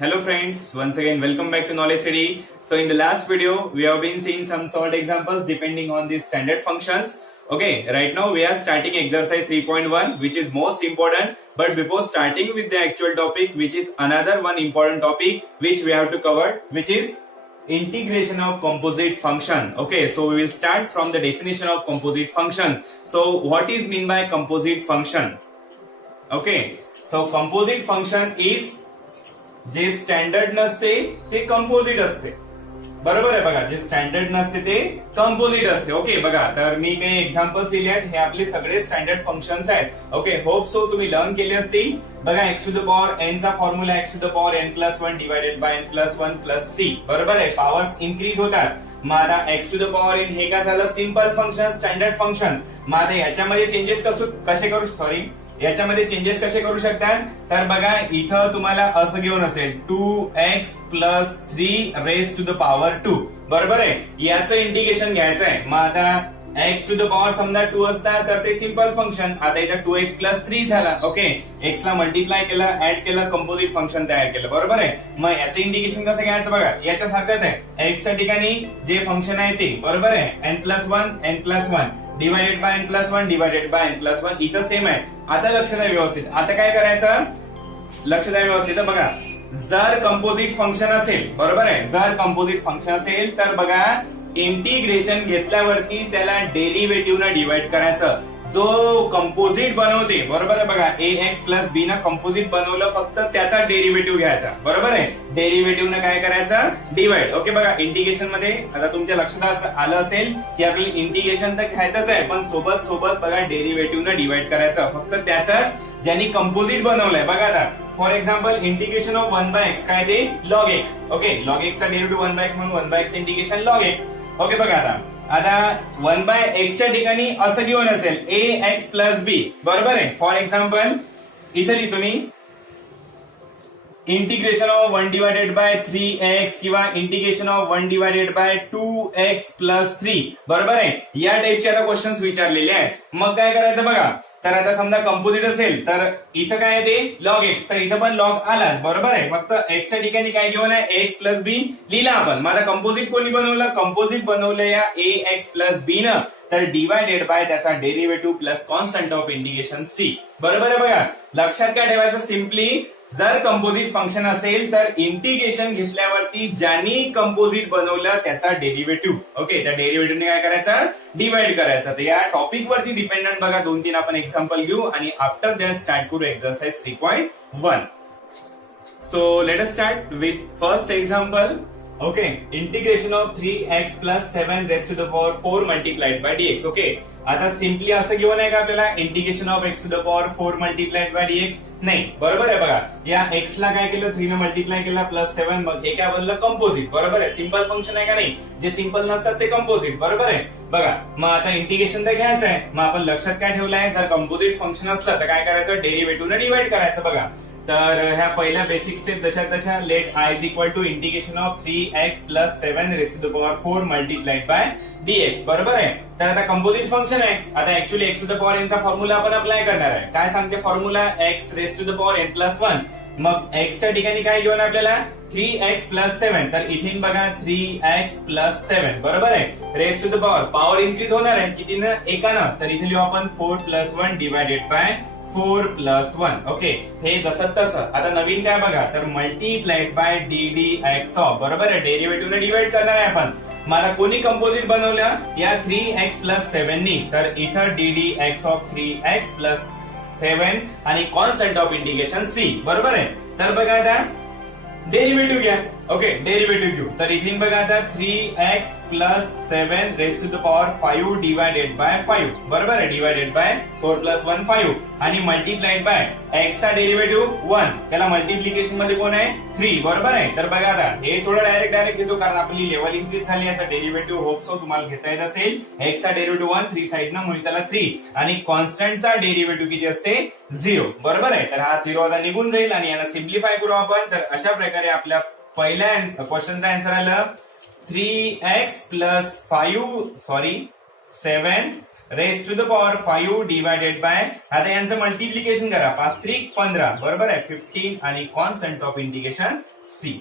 Hello friends, once again welcome back to Knowledge City. So in the last video, we have been seeing some solved examples depending on the standard functions. Okay, right now we are starting exercise 3.1 which is most important. But before starting with the actual topic, which is another one important topic which we have to cover, which is integration of composite function. Okay, so we will start from the definition of composite function. So what is mean by composite function? Okay, so composite function is जे standard नसते ते composite असते. बरोबर आहे बघा, जे standard नसते ते कंपोजिट असते. ओके बघा, तर मी काही एक्झाम्पल्स दिले आहेत. हे आपले सगळे स्टँडर्ड फंक्शन्स आहेत. ओके, होप सो तुम्ही लर्न केले असतील. बघा, X to the power N चा formula X to the power N plus one divided by N plus one plus C. बरोबर आहे, पॉवर्स इन्क्रीज होतात. मग आता X to the power N हे काय झालं, सिंपल फंक्शन, स्टँडर्ड फंक्शन. मग आता याच्यामध्ये चेंजेस याच्यामध्ये चेंजेस कसे करू शकतात, तर बघा इथं तुम्हाला असं घेऊन असेल 2x plus 3 raise to the power 2. बरोबर आहे, याचं इंटिग्रेशन घ्यायचं आहे. मग आता एक्स टू द पॉवर समजा 2 असतात तर ते सिंपल फंक्शन. आता इथं 2x प्लस 3 झाला. ओके, एक्स ला मल्टिप्लाय केलं, ऍड केलं, कंपोजिट फंक्शन तयार केलं. बरोबर आहे, मग याचं इंटिग्रेशन कसं घ्यायचं बघा, याच्यासारखंच आहे. एक्सच्या ठिकाणी जे फंक्शन आहे ते, बरोबर आहे, n plus one divided by N plus one divided by N plus one. इथं सेम आहे. आता लक्ष द्या व्यवस्थित. आता काय करायचं, लक्ष द्या व्यवस्थित. बघा, जर कंपोजिट फंक्शन असेल, बरोबर आहे, जर कंपोजिट फंक्शन असेल तर बघा इंटिग्रेशन घेतल्यावरती त्याला डेरिव्हेटिव्ह न डिवाइड करायचं. जो कंपोजिट बनवते, बरोबर आहे, बघा ए एक्स प्लस बी न कंपोजिट बनवलं, फक्त त्याचा डेरिव्हेटिव्ह घ्यायचा. बरोबर आहे, डेरिव्हेटिव्ह न काय करायचं, डिवाइड. ओके बघा, इंटिग्रेशन मध्ये आता तुमच्या लक्षात आलं असेल की आपल्याला इंटिग्रेशन तर घ्यायचंच आहे, पण सोबत सोबत बघा डेरिव्हेटिव्ह न डिवाइड करायचं, फक्त त्याचाच ज्यांनी कंपोजिट बनवलंय. बघा आता for example integration of 1/x काय ते log x. Okay, log x चा डेरिव्हेटिव्ह 1/x म्हणून 1/x integration log x. Okay बघा, आता 1/x च्या ठिकाणी असं घेऊन असेल ए एक्स प्लस बी. बरोबर आहे, फॉर एक्झाम्पल इथे लिहितो मी integration of 1 divided by 3x किंवा integration of 1 divided by 2x plus 3. बरोबर आहे, या टाईपचे आता क्वेश्चन्स विचारलेले आहेत. मग काय करायचं बघा, तर आता समजा कंपोजिट असेल तर इथं काय आहे ते लॉग एक्स, तर इथं पण लॉग आलाच. बरोबर आहे, फक्त एक्सच्या ठिकाणी काय घेऊन आहे, एक्स प्लस बी लिहिला आपण. माझा कंपोजिट कोणी बनवलं, कंपोजिट बनवलं या ए एक्स प्लस बी न, तर डिवायडेड बाय त्याचा derivative plus constant of integration c. बरोबर आहे, बघा लक्षात काय ठेवायचं, सिम्पली जर कंपोजिट फंक्शन असेल तर इंटिग्रेशन घेतल्यावरती ज्यांनी कंपोजिट बनवलं त्याचा डेरिव्हेटिव्ह, ओके, त्या डेरिव्हेटिव्हने काय करायचं, डिवाइड करायचं. तर या टॉपिक वरती डिपेंडंट बघा 2-3 आपण एक्झाम्पल घेऊ आणि आफ्टर दॅट स्टार्ट करू exercise 3.1. So let us start with first example. Okay, integration of 3x plus 7 raise to the power 4 multiplied by dx. Okay, आता सिम्पली असं घेऊन आहे का आपल्याला integration of x to the power 4 multiplied by dx, नाही. बरोबर आहे, बघा या एक्स ला काय केलं, 3 ने मल्टिप्लाय केला प्लस 7, मग हे काय बनलं, कंपोजिट. बरोबर आहे, सिंपल फंक्शन आहे का नाही, जे सिंपल नसतात ते कंपोजिट. बरोबर आहे, बघा मग आता इंटिग्रेशन तर घ्यायचं आहे. मग आपण लक्षात काय ठेवलं आहे, जर कंपोजिट फंक्शन असलं तर काय करायचं, डेरिव्हेटिव्ह न डिवाइड करायचं. बघा, तर ह्या पहिल्या बेसिक स्टेप जशा तशा, let I is equal to integration of 3x plus 7 raise to the power 4 multiplied by dx. बरोबर आहे, तर आता कंपोजिट फंक्शन आहे. आता actually x to the power N चा फॉर्म्युला आपण अप्लाय करणार आहे. काय सांगते formula, x raise to the power N plus 1. मग एक्सच्या ठिकाणी काय घेऊन आपल्याला 3x प्लस 7, तर इथे बघा 3x प्लस 7. बरोबर आहे, raise to the power increase होणार आहे कितीनं, एकानं, तर इथे लिहू आपण 4 plus 1 divided by 4 plus 1. Okay, हे जसं तसं. आता नवीन काय बघा, तर मल्टिप्लाइड बाय ddx ऑफ. बरोबर आहे, डेरिव्हेटिव्ह ने डिवाइड करणार आहे आपण. मला कोणी कंपोजिट बनवलं, या 3x प्लस 7 नी, तर इथं ddx ऑफ 3x प्लस 7 आणि कॉन्स्टंट ऑफ इंटिग्रेशन सी. बरोबर आहे, तर बघा आता डेरिव्हेटिव्ह घ्या. ओके, डेरिव्हेटिव्ह घेऊ, तर इथे बघा आता 3x plus 7 raise to the power 5 divided by 5. बरोबर आहे, डिवायडेड बाय 4 प्लस 1 5 आणि मल्टिप्लाइड बाय x चा डेरिव्हेटिव्ह 1, त्याला मल्टिप्लिकेशन मध्ये कोण आहे 3. बरोबर आहे, तर बघा आता हे थोडं डायरेक्ट घेतो कारण आपली लेवल इन्क्रीज झाली. आता डेरिव्हेटिव्ह होप सो तुम्हाला घेता येत असेल. x चा डेरिव्हेटिव्ह 1, 3 साइडनं म्हणून त्याला 3 आणि कॉन्स्टंटचा डेरिव्हेटिव्ह किती असते, 0. बरोबर आहे, तर हा 0 आता निघून जाईल आणि याला सिम्प्लिफाय करू आपण. तर अशा प्रकारे आपल्या पहिल्या क्वेश्चनचा आन्सर आलं 3x plus 7 raise to the power 5 divided by, आता यांचं मल्टिप्लिकेशन करा, 5 3 15, बरोबर आहे, 15 आणि constant of integration C.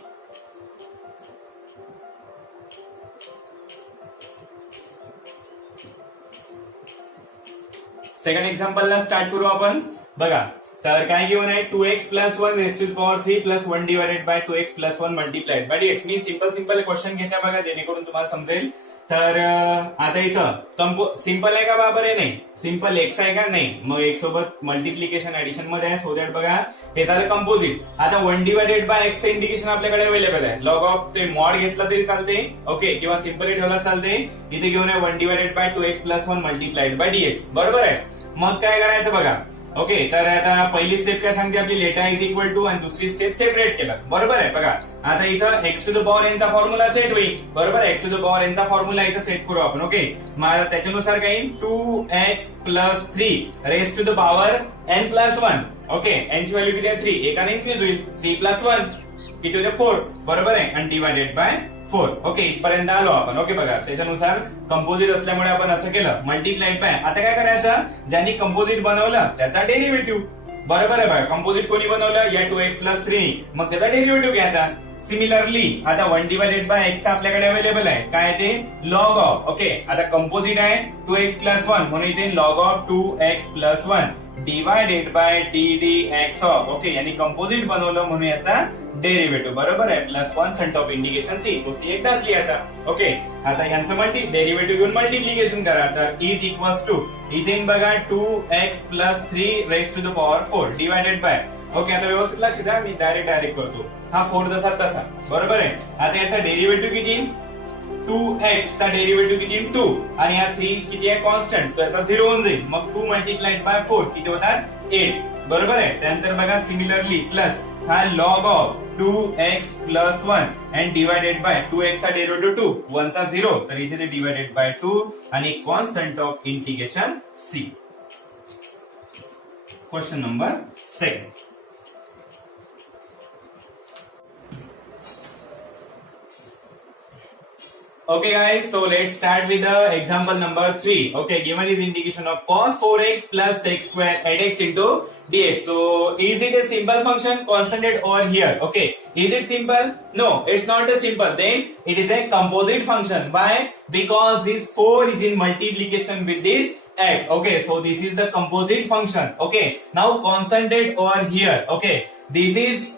Second एक्झाम्पलला स्टार्ट करू आपण. बघा, तर काय घेऊन आहे, 2x plus 1 raise to the power 3 plus 1 divided by 2x plus 1 multiplied by dx. मी सिंपल क्वेश्चन घेते बघा, जेणेकरून तुम्हाला समजेल. तर आता इथं सिंपल आहे का बाबर आहे, नाही सिंपल एक्स आहे का, नाही, मग एक सोबत मल्टिप्लिकेशन ऍडिशन मध्ये आहे, सो दॅट बघा हे झालं कंपोजिट. आता 1 डिवायडेड बाय एक्स इंडिकेशन आपल्याकडे अवेलेबल आहे, लॉग ऑफ ते मॉड घेतला तरी चालते, ओके, किंवा सिंपली ठेवला चालते. इथे घेऊन आहे 1 divided by 2x plus 1 multiplied by dx, बरोबर आहे. मग काय करायचं बघा, ओके, तर आता पहिली स्टेप काय सांगते आपली, लेटा इज इक्वल टू, आणि दुसरी स्टेप सेपरेट केलं, बरोबर आहे. बघा आता इथं एक्स टू द पॉवर एनचा फॉर्म्युला सेट होईल, बरोबर, एक्स टू द पॉवर एनचा फॉर्म्युला इथं सेट करू आपण, ओके. मग त्याच्यानुसार काय, 2x plus 3 raise to the power n plus 1, okay, एनची व्हॅल्यू किती आहे 3, एकाने इन्क्रीज होईल, 3 प्लस 1 किती होते 4, बरोबर आहे, आणि डिवायडेड बाय 4, ओके, इथपर्यंत आलो आपण, ओके. बघा त्याच्यानुसार कंपोजिट असल्यामुळे आपण असं केलं, मल्टिप्लाइड बाय. आता काय करायचं, ज्यांनी कंपोजिट बनवलं त्याचा डेरिव्हेटिव्ह, बरोबर आहे. बघा कंपोजिट कोणी बनवलं, या 2x प्लस 3, मग त्याचा डेरिव्हेटिव्ह घ्यायचा. सिमिलरली आता 1 डिवायडेड बाय एक्स आपल्याकडे अवेलेबल आहे, काय ते लॉग ऑफ, ओके, आता कंपोजिट आहे 2x प्लस 1, म्हणून इथे log of 2x plus 1 divided by ddx of, okay, यांनी कंपोजिट बनवलं म्हणून याचा डेरिव्हेटिव्ह, बरोबर आहे, plus constant of integration C, तो सी एकदाच लिहायचा, ओके. आता यांचं डेरिव्हेटिव्ह घेऊन मल्टिप्लिकेशन करा, तर इज इक्वल्स टू, इथे बघा 2x plus 3 raise to the power 4 divided by, okay. आता व्यवस्थित लक्ष द्या, मी डायरेक्ट करतो, हा 4 जसा तसा, बरोबर आहे. आता याचा डेरिव्हेटिव्ह किती, 2x चा डेरिव्हेटिव्ह किती 2, आणि हा 3 किती आहे कॉन्स्टंट, तर याचा 0 होऊन जाईल, मग 2 मल्टिप्लाइड बाय 4 किती होतात 8, बरोबर आहे. त्यानंतर बघा सिमिलरली प्लस हा log of 2x plus 1 and divided by 2x चा डेरिव्हेटिव्ह 2, 1 चा 0, तर इथे ते डिवायडेड बाय 2 आणि constant of integration C. Question number 2. Okay guys, so let's start with the example number 3. Okay, given is integration of cos 4x plus sec square at x into dx. So is it a simple function constantly over here? Okay, is it simple? No, it's not a simple. Then it is a composite function. Why? Because this 4 is in multiplication with this x. Okay, so this is the composite function. Okay, now concentrate over here. Okay, this is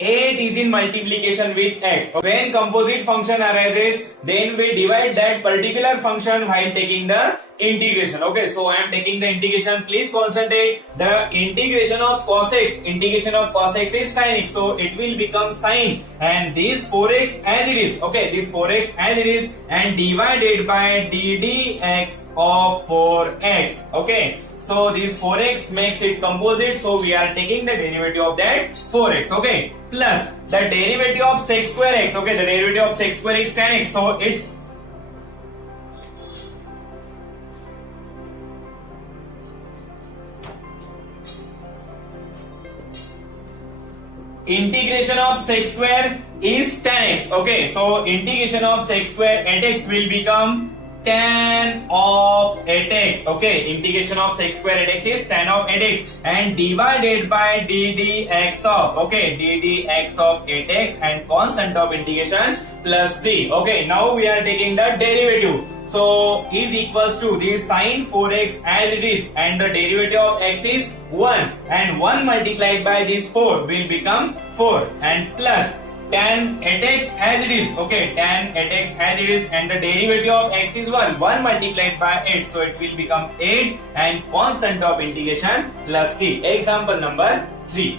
8 is in multiplication with x. When composite function arises, then we divide that particular function while taking the integration. Okay, so I am taking the integration. Please concentrate. The integration of cos x, integration of cos x is sin x, so it will become sin, and this 4x as it is. Okay, this 4x as it is, and divided by ddx of 4x. Okay, so this 4x makes it composite, so we are taking the derivative of that 4x. Okay, plus the derivative of sec square x. Okay, the derivative of sec square x tan x, so it's integration of sec square is tan x. Okay, so integration of sec square at x will become tan of 8x. Okay, integration of sec square at x is tan of 8x, and divided by ddx of, okay, ddx of 8x and constant of integration plus c. Okay, now we are taking the derivative, so is equals to this sin 4x as it is, and the derivative of x is 1, and 1 multiplied by this 4 will become 4, and plus tan 8x as it is. Okay, tan 8x as it is, and the derivative of x is 1, 1 multiplied by 8, so it will become 8, and constant of integration plus c. Example number 3.